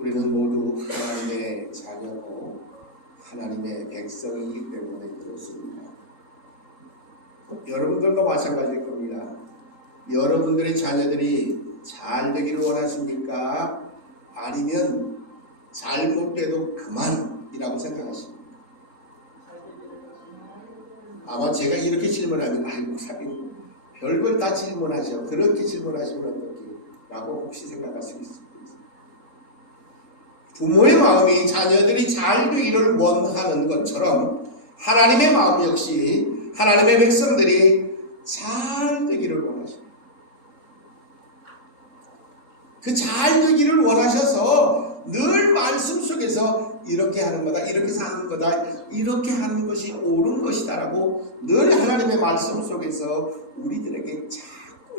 우리는 모두 하나님의 자녀고 하나님의 백성이기 때문에 그렇습니다. 여러분들도 마찬가지일 겁니다. 여러분들의 자녀들이 잘 되기를 원하십니까? 아니면 잘못돼도 그만이라고 생각하십니까? 아마 제가 이렇게 질문하면 아이고 사님 별걸 다 질문하셔. 그렇게 질문하시면 어떻게? 라고 혹시 생각할 수 있습니다. 부모의 마음이 자녀들이 잘 되기를 원하는 것처럼 하나님의 마음 역시 하나님의 백성들이 잘 되기를 원하십니다. 그 잘 되기를 원하셔서 늘 말씀 속에서 이렇게 하는 거다, 이렇게 사는 거다, 이렇게 하는 것이 옳은 것이다 라고 늘 하나님의 말씀 속에서 우리들에게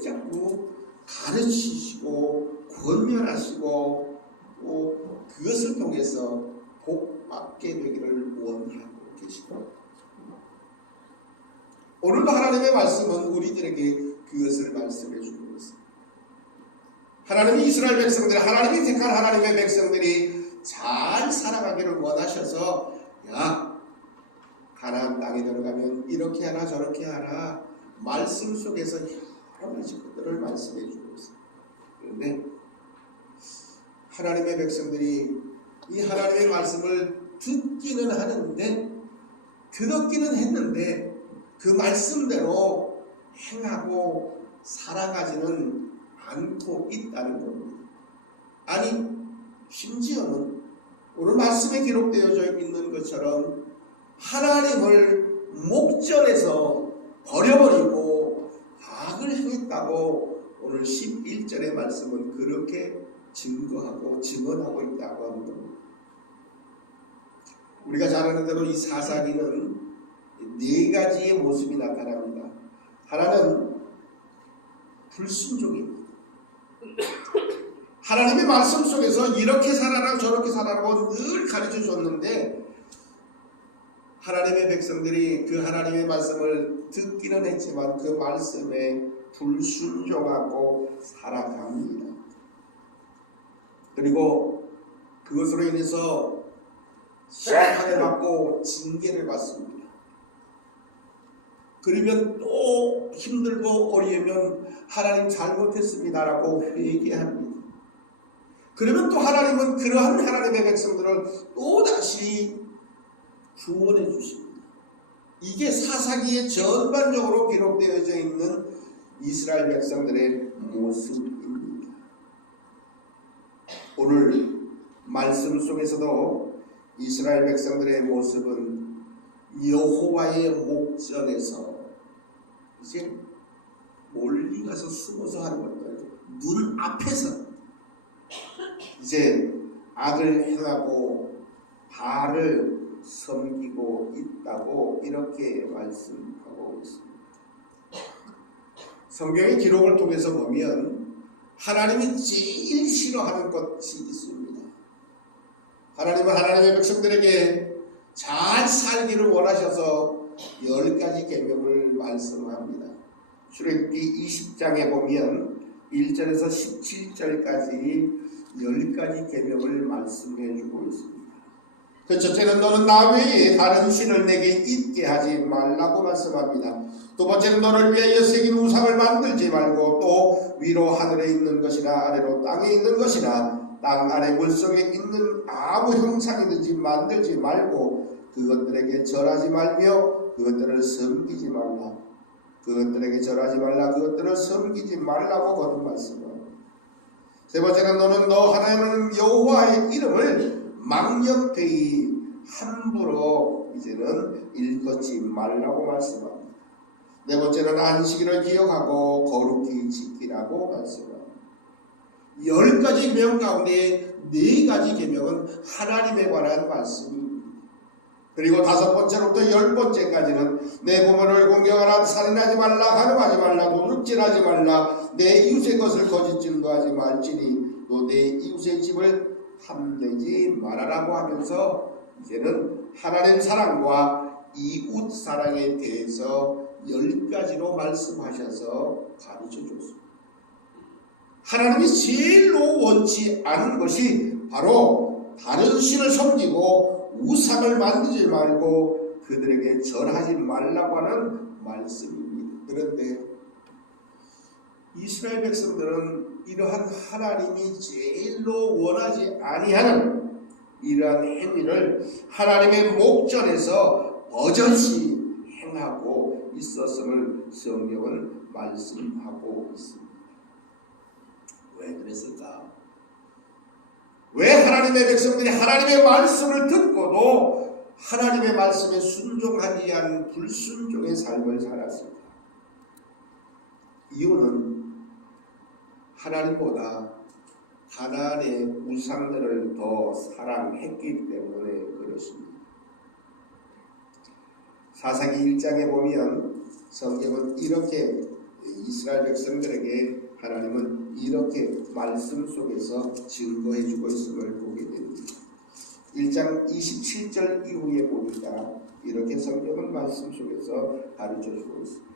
자꾸 가르치시고 권면하시고 또 그것을 통해서 복 받게 되기를 원하고 계시고, 오늘도 하나님의 말씀은 우리들에게 그것을 말씀해 주고 있습니다. 하나님이 이스라엘 백성들, 하나님이 택한 하나님의 백성들이 잘 살아가기를 원하셔서 야, 가나안 땅에 들어가면 이렇게 하라 저렇게 하라 말씀 속에서 여러 가지 것들을 말씀해 주고 있습니다. 그런데 하나님의 백성들이 이 하나님의 말씀을 듣기는 하는데, 들었기는 했는데 그 말씀대로 행하고 살아가지는 않고 있다는 겁니다. 아니 심지어는 오늘 말씀에 기록되어져 있는 것처럼 하나님을 목전에서 버려버리고 악을 행했다고 오늘 11절의 말씀은 그렇게 증거하고 증언하고 있다고 하는 겁니다. 우리가 잘 아는 대로 이 사사기는 네 가지의 모습이 나타납니다. 하나는 불순종입니다. 하나님의 말씀 속에서 이렇게 살아라 저렇게 살아라고 늘 가르쳐 줬는데 하나님의 백성들이 그 하나님의 말씀을 듣기는 했지만 그 말씀에 불순종하고 살아갑니다. 그리고 그것으로 인해서 심판을 받고 징계를 받습니다. 그러면 또 힘들고 어려우면 하나님 잘못했습니다라고 회개합니다. 그러면 또 하나님은 그러한 하나님의 백성들을 또다시 구원해 주십니다. 이게 사사기에 전반적으로 기록되어져 있는 이스라엘 백성들의 모습입니다. 오늘 말씀 속에서도 이스라엘 백성들의 모습은 여호와의 목전에서 이제 멀리 가서 숨어서 하는 것들, 눈 앞에서 이제 악을 행하고 바알을 섬기고 있다고 이렇게 말씀하고 있습니다. 성경의 기록을 통해서 보면 하나님이 제일 싫어하는 것이 있습니다. 하나님은 하나님의 백성들에게 잘 살기를 원하셔서 10가지 계명을 말씀합니다. 출애굽기 20장에 보면 1절에서 17절까지 10가지 계명을 말씀해 주고 있습니다. 그 첫째는 너는 나 외에 다른 신을 내게 있게 하지 말라고 말씀합니다. 두 번째는 너를 위하여 새긴 우상을 만들지 말고 또 위로 하늘에 있는 것이나 아래로 땅에 있는 것이나 땅 아래 물속에 있는 아무 형상이든지 만들지 말고 그것들에게 절하지 말며 그것들을 섬기지 말라. 그것들에게 절하지 말라. 그것들을 섬기지 말라고 거듭 말씀합니다. 세 번째는 너는 너 하나님 여호와의 이름을 망령되이 함부로 이제는 일컫지 말라고 말씀합니다. 네 번째는 안식일을 기억하고 거룩히 지키라고 말씀합니다. 10가지 계명 가운데 4가지 계명은 하나님에 관한 말씀입니다. 그리고 5번째로부터 10번째까지는 내 부모를 공경하라, 살인하지 말라, 간음하지 말라, 도둑질하지 말라, 내 이웃의 것을 거짓 증거하지 말지니 또 내 이웃의 집을 탐내지 말아라고 하면서 이제는 하나님 사랑과 이웃 사랑에 대해서 10가지로 말씀하셔서 가르쳐 줬습니다. 하나님이 제일로 원치 않은 것이 바로 다른 신을 섬기고 우상을 만들지 말고 그들에게 절하지 말라고 하는 말씀입니다. 그런데 이스라엘 백성들은 이러한 하나님이 제일로 원하지 아니하는 이러한 행위를 하나님의 목전에서 버젓이 행하고 있었음을 성경은 말씀하고 있습니다. 왜 그랬을까? 왜 하나님의 백성들이 하나님의 말씀을 듣고도 하나님의 말씀에 순종하지 않은 불순종의 삶을 살았을까? 이유는 하나님보다 가나안의 우상들을 더 사랑했기 때문에 그렇습니다. 사사기 1장에 보면 성경은 이렇게 이스라엘 백성들에게 하나님은 이렇게 말씀 속에서 증거해 주고 있음을 보게 됩니다. 1장 27절 이후에 보니까 이렇게 성경은 말씀 속에서 가르쳐 주고 있습니다.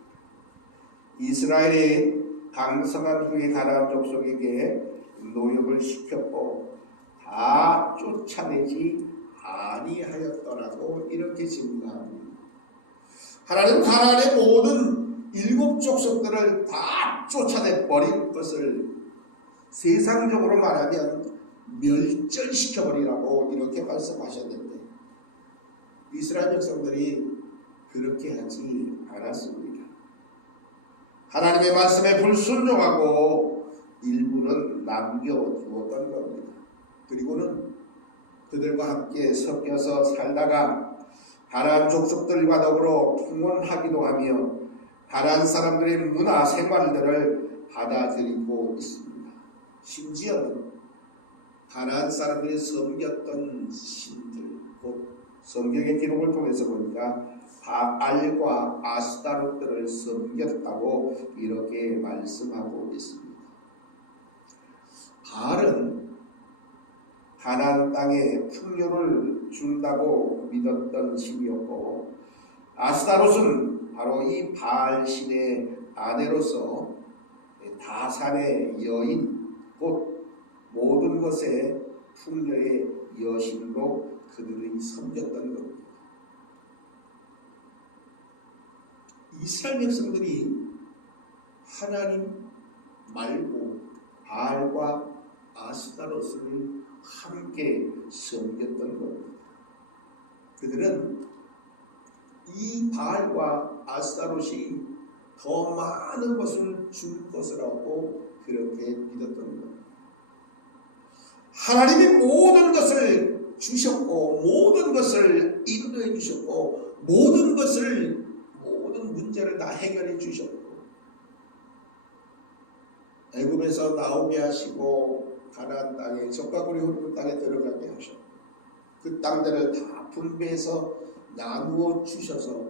이스라엘이 강성한 후에 가나안 족속에게 노역을 시켰고 다 쫓아내지 아니하였더라고 이렇게 증거합니다. 하나님 가나안의 모든 7 족속들을 다 쫓아내 버릴 것을 세상적으로 말하면 멸절시켜버리라고 이렇게 말씀하셨는데 이스라엘 백성들이 그렇게 하지 않았습니다. 하나님의 말씀에 불순종하고 일부는 남겨두었던 겁니다. 그리고는 그들과 함께 섞여서 살다가 가나안 족속들과 더불어 통혼하기도 하며 가나안 사람들의 문화 생활들을 받아들이고 있습니다. 심지어는 가나안 사람들이 섬겼던 신들, 곧 성경의 기록을 통해서 보니까 바알과 아스타롯들을 섬겼다고 이렇게 말씀하고 있습니다. 바알은 가나안 땅에 풍요를 준다고 믿었던 신이었고 아스타롯은 바로 이 바알 신의 아내로서 다산의 여인, 곧 모든 것의 풍요의 여신으로 그들이 섬겼던 겁니다. 이스라엘 백성들이 하나님 말고 바알과 아스타롯을 함께 섬겼던 겁니다. 그들은 이 바알과 아스타롯이 더 많은 것을 줄 것이라고 그렇게 믿었던 겁니다. 하나님이 모든 것을 주셨고 모든 것을 인도해 주셨고 모든 문제를 다 해결해 주셨고 애굽에서 나오게 하시고 가나안 땅에 적과 꿀이 흐르는 땅에 들어가게 하셨고 그 땅들을 다 분배해서 나누어 주셔서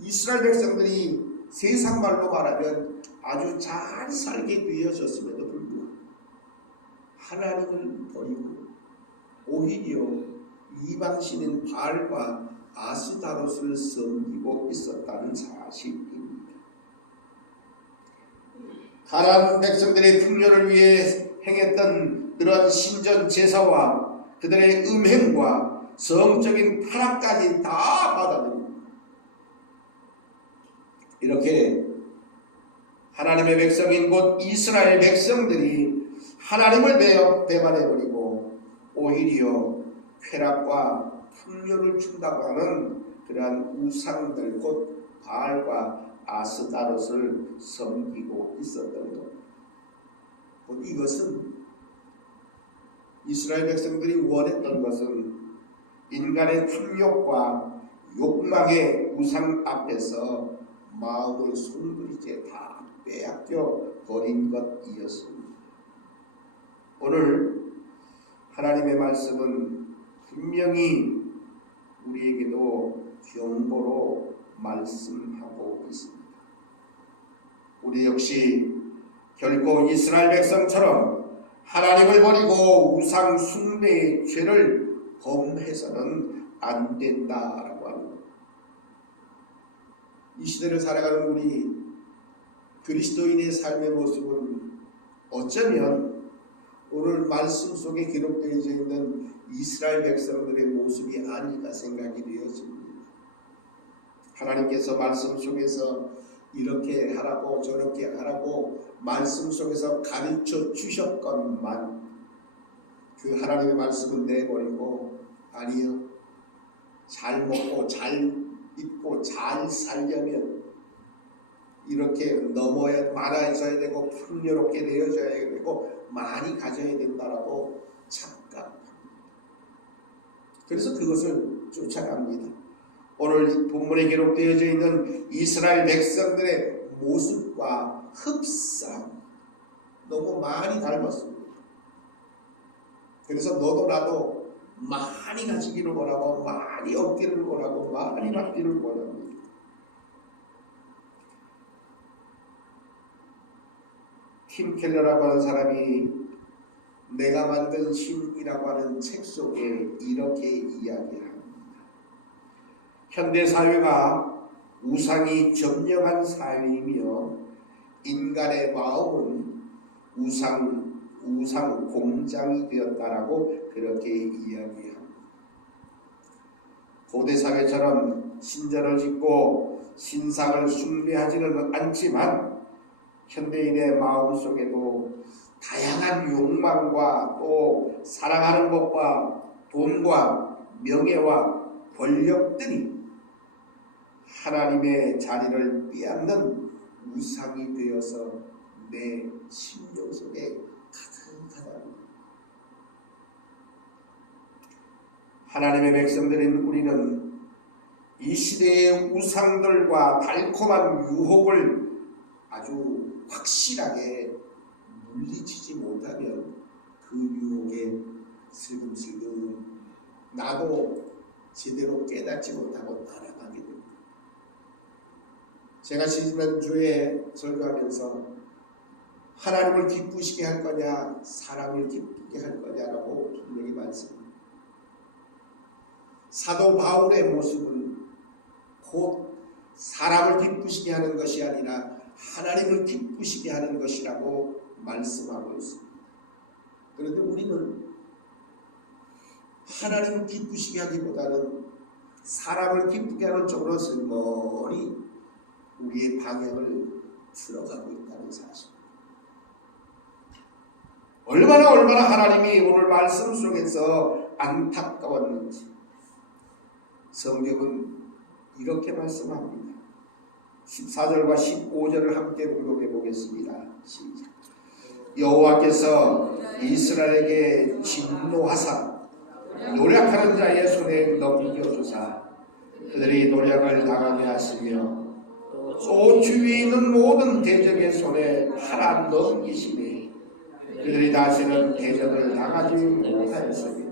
이스라엘 백성들이 세상 말로 말하면 아주 잘 살게 되어졌음에도 불구하고 하나님을 버리고 오히려 이방신인 바알과 아스타롯을 섬기고 있었다는 사실입니다. 가나안 백성들의 풍요를 위해 행했던 그런 신전 제사와 그들의 음행과 성적인 타락까지 다 받아들입니다. 이렇게 하나님의 백성인 곧 이스라엘 백성들이 하나님을 배반해버리고 오히려 쾌락과 풍요를 준다고 하는 그러한 우상들 곧 바알과 아스타롯을 섬기고 있었던 것. 곧 이것은 이스라엘 백성들이 원했던 것은 인간의 탐욕과 욕망의 우상 앞에서 마음을 송두리째 다 빼앗겨 버린 것이었습니다. 오늘 하나님의 말씀은 분명히 우리에게도 경고로 말씀하고 있습니다. 우리 역시 결코 이스라엘 백성처럼 하나님을 버리고 우상 숭배의 죄를 범해서는 안 된다라고 합니다. 이 시대를 살아가는 우리 그리스도인의 삶의 모습은 어쩌면 오늘 말씀 속에 기록되어 있는 이스라엘 백성들의 모습이 아닐까 생각이 되어집니다. 하나님께서 말씀 속에서 이렇게 하라고 저렇게 하라고 말씀 속에서 가르쳐 주셨건만 그 하나님의 말씀을 내버리고 아니요, 잘 먹고 잘 입고 잘 살려면 이렇게 넘어야 많아져야 되고 풍요롭게 되어져야 되고 많이 가져야 된다라고 착각합니다. 그래서 그것을 쫓아갑니다. 오늘 이 본문에 기록되어져 있는 이스라엘 백성들의 모습과 흡사 너무 많이 닮았습니다. 그래서 너도 나도 많이 가지기를 원하고 많이 얻기를 원하고 많이 받기를 원합니다. 팀 켈러라고 하는 사람이 내가 만든 신이라고 하는 책 속에 이렇게 이야기합니다. 현대 사회가 우상이 점령한 사회이며 인간의 마음은 우상 공장이 되었다라고 그렇게 이야기합니다. 고대 사회처럼 신전을 짓고 신상을 숭배하지는 않지만 현대인의 마음 속에도 다양한 욕망과 또 사랑하는 것과 돈과 명예와 권력들이 하나님의 자리를 빼앗는 우상이 되어서 내 심령 속에 가득하다. 하나님의 백성들인 우리는 이 시대의 우상들과 달콤한 유혹을 아주 확실하게 물리치지 못하면 그 유혹에 슬금슬금 나도 제대로 깨닫지 못하고 따라가게 됩니다. 제가 지난주에 설교하면서 하나님을 기쁘시게 할 거냐 사람을 기쁘게 할 거냐라고 분명히 말씀합니다. 사도 바울의 모습은 곧 사람을 기쁘시게 하는 것이 아니라 하나님을 기쁘시게 하는 것이라고 말씀하고 있습니다. 그런데 우리는 하나님을 기쁘시게 하기보다는 사람을 기쁘게 하는 쪽으로 슬머리 우리의 방향을 들어가고 있다는 사실입니다. 얼마나 하나님이 오늘 말씀 속에서 안타까웠는지 성경은 이렇게 말씀합니다. 14절과 15절을 함께 공독해 보겠습니다. 시작. 여호와께서 이스라엘에게 진노하사 노력하는 자의 손에 넘겨주사 그들이 노력을 당하게 하시며 또 주위에 있는 모든 대적의 손에 팔아 넘기시니 그들이 다시는 대적을 당하지 못하였으니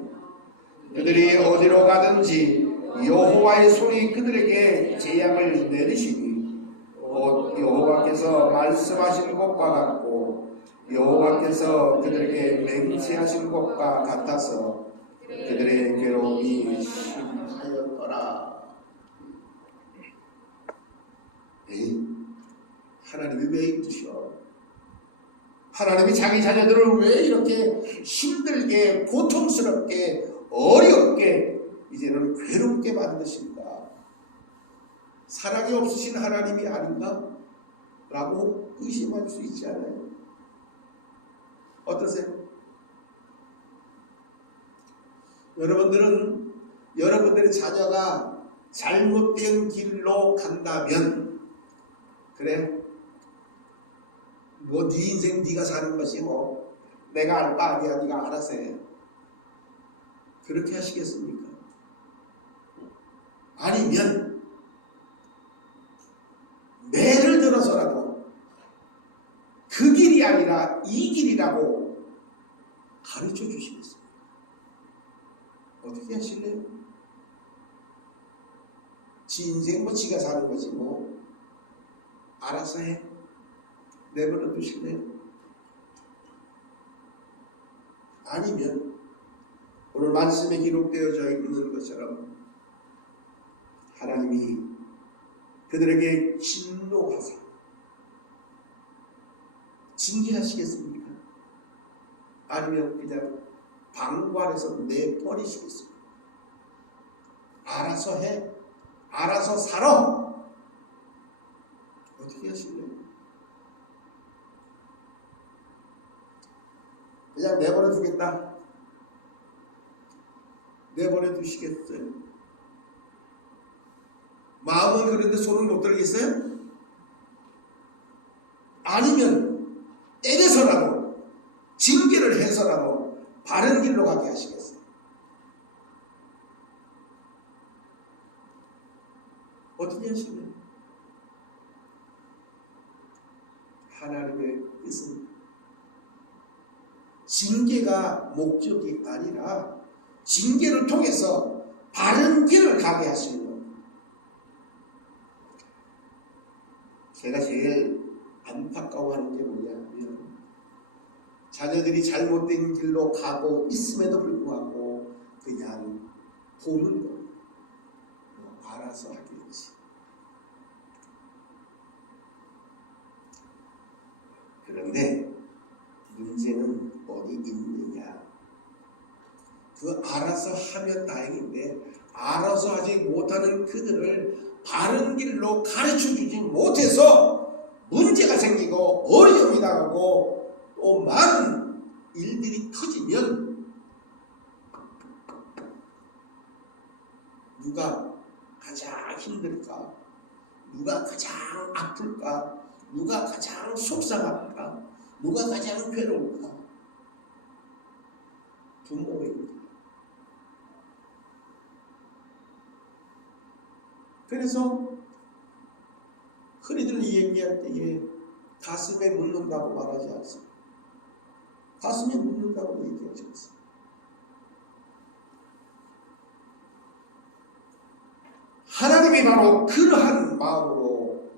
그들이 어디로 가든지 여호와의 손이 그들에게 재앙을 내리시니 곧 여호와께서 말씀하신 것과 같고 여호와께서 그들에게 맹세하신 것과 같아서 그들의 괴로움이 심하였더라. 하나님이 왜 힘드셔? 하나님이 자기 자녀들을 왜 이렇게 힘들게 고통스럽게 어렵게 이제는 괴롭게 만드실까? 사랑이 없으신 하나님이 아닌가? 라고 의심할 수 있지 않아요? 어떠세요? 여러분들은 여러분들의 자녀가 잘못된 길로 간다면 그래 뭐 네 인생 네가 사는 것이 뭐 내가 알 바 아니야 네가 알아서 해 그렇게 하시겠습니까? 아니면 매를 들어서라도 그 길이 아니라 이 길이라고 가르쳐 주시겠어요? 어떻게 하실래요? 지 인생 뭐 지가 사는 거지 뭐 알아서 해 내버려 두실래요? 아니면 오늘 말씀에 기록되어져 있는 것처럼 하나님이 그들에게 진노하사 징계하시겠습니까? 아니면 그냥 방관해서 내버리시겠습니까? 알아서 해. 알아서 살아. 어떻게 하실래요? 그냥 내버려 두겠다. 내버려 두시겠어요? 마음은 그런데 손은 못 들겠어요? 아니면 때려서라도 징계를 해서라도 바른 길로 가게 하시겠어요? 어떻게 하실래요? 하나님의 뜻은 징계가 목적이 아니라 징계를 통해서 바른 길을 가게 하시는 겁니다. 제가 제일 안타까워하는 게 뭐냐면 자녀들이 잘못된 길로 가고 있음에도 불구하고 그냥 보는 겁니다. 뭐 알아서 하겠지. 그런데 문제는 어디 있느냐. 그 알아서 하면 다행인데 알아서 하지 못하는 그들을 바른 길로 가르쳐주지 못해서 문제가 생기고 어려움이 나고 또 많은 일들이 터지면 누가 가장 힘들까? 누가 가장 아플까? 누가 가장 속상할까? 누가 가장 괴로울까? 부모입니다. 그래서 흔히들 얘기할 때에 가슴에 묻는다고 말하지 않습니다. 가슴에 묻는다고 얘기하지 않습니다. 하나님이 바로 그러한 마음으로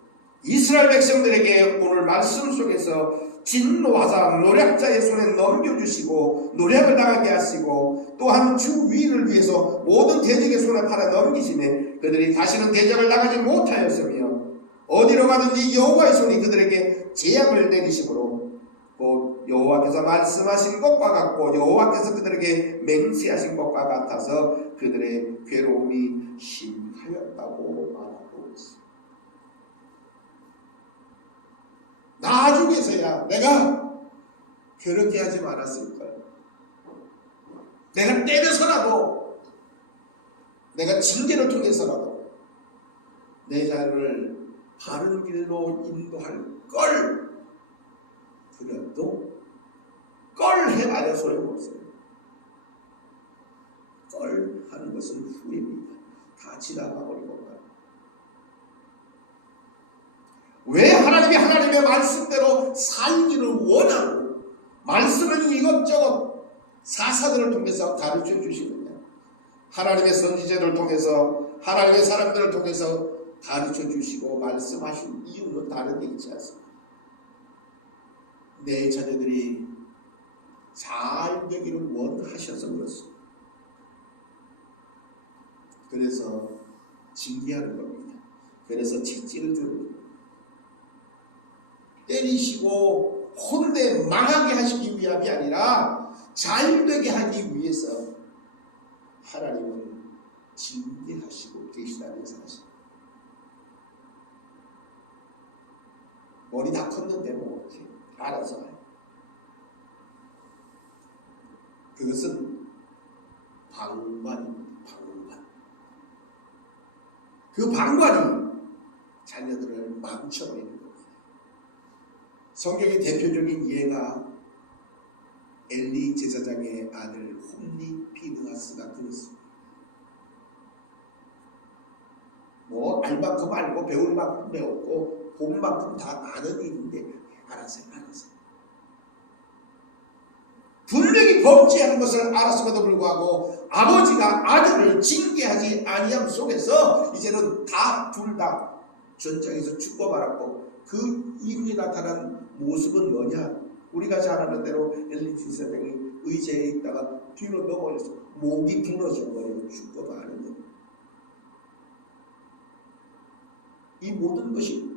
이스라엘 백성들에게 오늘 말씀 속에서 진노하사 노략자의 손에 넘겨주시고 노략을 당하게 하시고 또한 주 위를 위해서 모든 대적의 손에 팔아 넘기시매 그들이 다시는 대적을 당하지 못하였으며 어디로 가든지 여호와의 손이 그들에게 제약을 내리심으로 곧 여호와께서 말씀하신 것과 같고 여호와께서 그들에게 맹세하신 것과 같아서 그들의 괴로움이 심하였다고 말하고 있습니다. 나중에서야 내가 그렇게 하지 말았을까요? 내가 때려서라도 내가 징계를 통해서라도 내 자녀를 바른 길로 인도할 걸 그래도 걸 해봐야 소용없어요. 걸 하는 것은 후회입니다. 다 지나가버리고 가요. 왜 하나님이 하나님의 말씀대로 살기를 원하고 말씀을 이것저것 사사들을 통해서 가르쳐 주시느냐? 하나님의 선지자들을 통해서 하나님의 사람들을 통해서 가르쳐 주시고 말씀하신 이유는 다른 데 있지 않습니다. 내 자녀들이 잘 되기를 원하셔서 그렇습니다. 그래서 징계하는 겁니다. 그래서 채찍을 들고 때리시고 혼내 망하게 하시기 위함이 아니라 잘 되게 하기 위해서 하나님은 징계하시고 계시다는 사실. 머리 다 컸는데 뭐 이렇게 알아서 해요. 그것은 방관입니다. 방관. 그 방관이 자녀들을 망쳐버리는 겁니다. 성경의 대표적인 예가 엘리 제사장의 아들 홈리 피느하스가 그렇습니다. 뭐 알만큼 알고 배울 만큼 배웠고 본 만큼 다 아는 일인데 알아서. 분명히 범죄하는 것을 알았음에도 불구하고 아버지가 아들을 징계하지 아니함 속에서 이제는 둘 다 전장에서 죽어말았고 그 이후에 나타난 모습은 뭐냐? 우리가 잘 아는 대로 엘리 제사장이 의자에 있다가 뒤로 넘어져서 목이 부러져 버리고 죽어마는 것. 이 모든 것이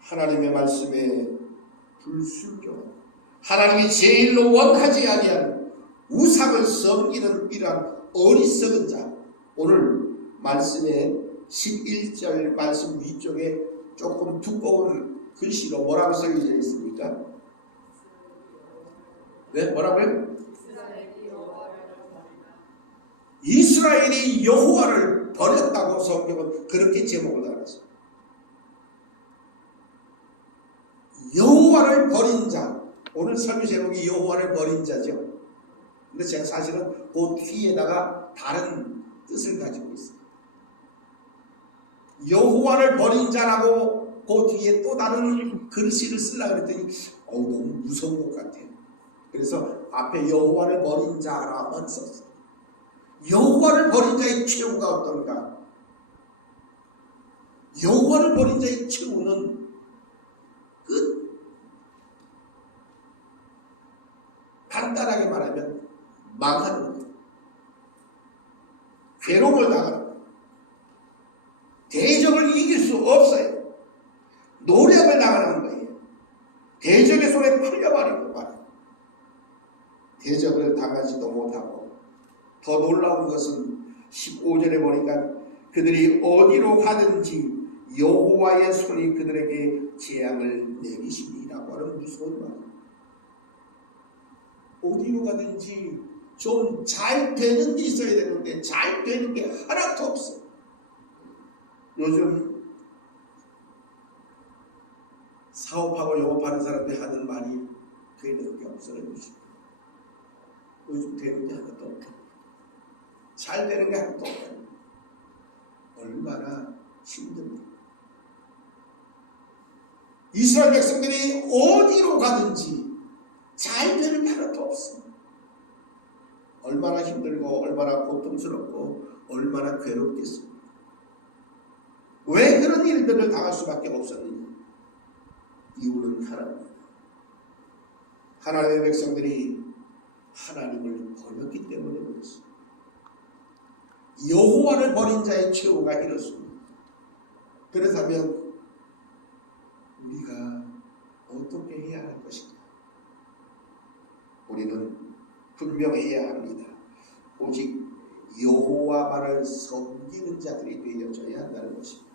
하나님의 말씀에 불순종하고 하나님이 제일로 원하지 아니한 우상을 섬기는 이러한 어리석은 자. 오늘 말씀의 11절 말씀 위쪽에 조금 두꺼운 글씨로 뭐라고 써져 있습니까? 네, 뭐라고요? 이스라엘이 여호와를 버렸다고 성경은 그렇게 제목을 달았어요. 여호와를 버린 자. 오늘 설교 제목이 여호와를 버린 자죠. 근데 제가 사실은 그 뒤에다가 다른 뜻을 가지고 있어요. 여호와를 버린 자라고 그 뒤에 또 다른 글씨를 쓰려고 했더니 너무 무서운 것 같아요. 그래서 앞에 여호와를 버린 자라만 썼어요. 여호와를 버린 자의 최후가 어떤가? 여호와를 버린 자의 최후는 간단하게 말하면 망하는 거예요. 괴로움을 당하는 거예요. 대적을 이길 수 없어요. 노력을 당하는 거예요. 대적의 손에 팔려버리고 말이에요. 대적을 당하지도 못하고 더 놀라운 것은 15절에 보니까 그들이 어디로 가든지 여호와의 손이 그들에게 재앙을 내리시리라고 하는 무서운 말입니다. 어디로 가든지 좀 잘 되는 게 있어야 되는데 잘 되는 게 하나도 없어. 요즘 사업하고 영업하는 사람들이 하는 말이 되는 게 없어요. 요즘 되는 게 하나도 없고 잘 되는 게 하나도 없고 얼마나 힘듭니까? 이스라엘 백성들이 어디로 가든지 잘 되는 게 하나도 없어. 얼마나 힘들고 얼마나 고통스럽고 얼마나 괴롭겠습니까? 왜 그런 일들을 당할 수밖에 없었느냐? 이유는 하나입니다. 하나님의 백성들이 하나님을 버렸기 때문에 그렇습니다. 여호와를 버린 자의 최후가 이렇습니다. 그렇다면 우리가 어떻게 해야 할 것인가? 우리는 분명해야 합니다. 오직 여호와만을 섬기는 자들이 되어져야 한다는 것입니다.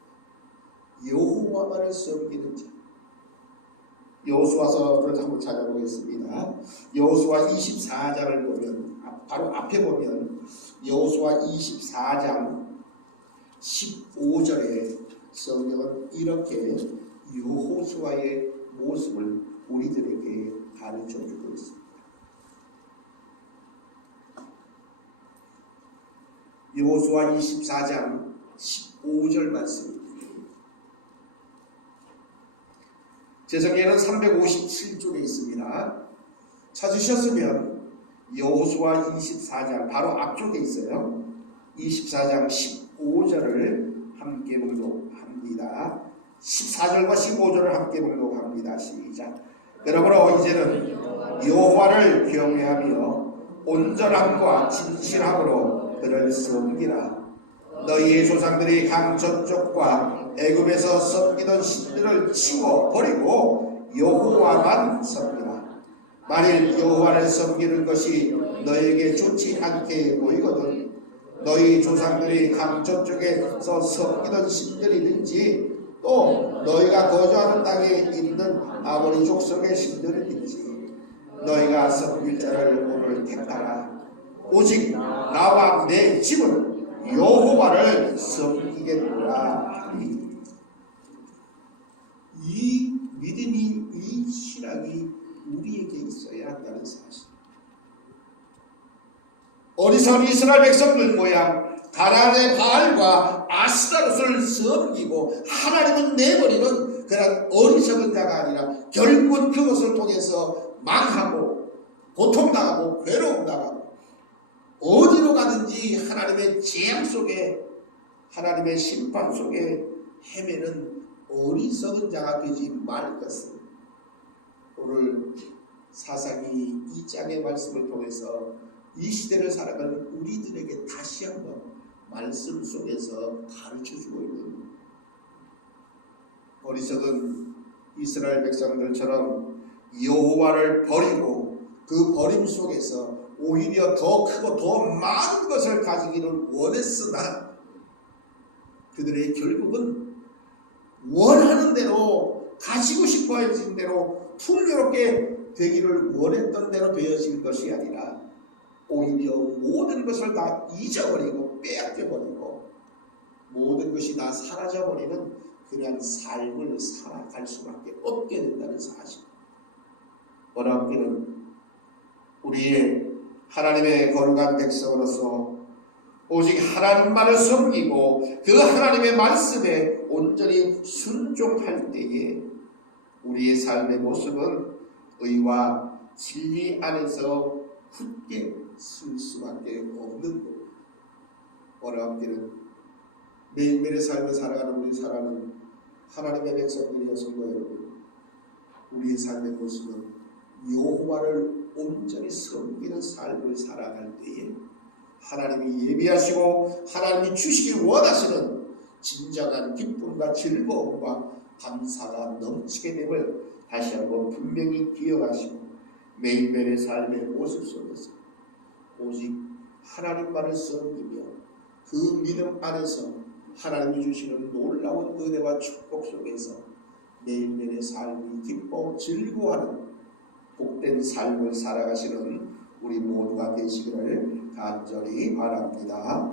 여호와만을 섬기는 자. 여호수아서를 한번 찾아보겠습니다. 여호수아 24장을 보면 바로 앞에 보면 여호수아 24장 15절에 성경은 이렇게 여호수아의 모습을 우리들에게 가르쳐주고 있습니다. 여호수아 24장 15절 말씀입니다. 제 성경에는 357쪽에 있습니다. 찾으셨으면 여호수아 24장 바로 앞쪽에 있어요. 24장 15절을 함께 봉독합니다. 14절과 15절을 함께 봉독합니다. 시작. 그러므로 이제는 여호와를 경외하며 온전함과 진실함으로 그를 섬기라. 너희의 조상들이 강 저쪽과 애굽에서 섬기던 신들을 치워 버리고 여호와만 섬기라. 만일 여호와를 섬기는 것이 너희에게 좋지 않게 보이거든 너희 조상들이 강 저쪽에서 섬기던 신들이든지 또 너희가 거주하는 땅에 있는 아모리 족속의 신들이든지 너희가 섬길 자를 오늘 택하라. 오직 나와 내 집은 여호와를 섬기겠노라 하니. 이 믿음이, 이 신앙이 우리에게 있어야 한다는 사실. 어리석은 이스라엘 백성들 모양 가나안의 바알과 아스타롯을 섬기고 하나님은 내버리는 그런 어리석은 자가 아니라 결국은 그것을 통해서 망하고 고통당하고 괴로움당하고 어디로 가든지 하나님의 재앙 속에 하나님의 심판 속에 헤매는 어리석은 자가 되지 말 것을 오늘 사사기 2장의 말씀을 통해서 이 시대를 살아가는 우리들에게 다시 한번 말씀 속에서 가르쳐주고 있는 어리석은 이스라엘 백성들처럼 여호와를 버리고 그 버림 속에서 오히려 더 크고 더 많은 것을 가지기를 원했으나 그들의 결국은 원하는 대로 가지고 싶어 하신 대로 풍요롭게 되기를 원했던 대로 되어진 것이 아니라 오히려 모든 것을 다 잊어버리고 빼앗겨버리고 모든 것이 다 사라져버리는 그러한 삶을 살아갈 수밖에 없게 된다는 사실. 원하기는 우리의 하나님의 거룩한 백성으로서 오직 하나님만을 섬기고 그 하나님의 말씀에 온전히 순종할 때에 우리의 삶의 모습은 의와 진리 안에서 굳게 쓸 수밖에 없는 겁니다. 원하기는 매일매일의 삶을 살아가는 우리 사랑하는 하나님의 백성들이여 성도 여러분, 우리의 삶의 모습은 여호와를 온전히 섬기는 삶을 살아갈 때에 하나님이 예비하시고 하나님이 주시길 원하시는 진정한 기쁨과 즐거움과 감사가 넘치게 됨을 다시 한번 분명히 기억하시고 매일매일의 삶의 모습 속에서 오직 하나님만을 섬기며 그 믿음 안에서 하나님이 주시는 놀라운 은혜와 축복 속에서 매일매일의 삶이 기뻐 즐거워하는 복된 삶을 살아가시는 우리 모두가 되시기를 간절히 바랍니다.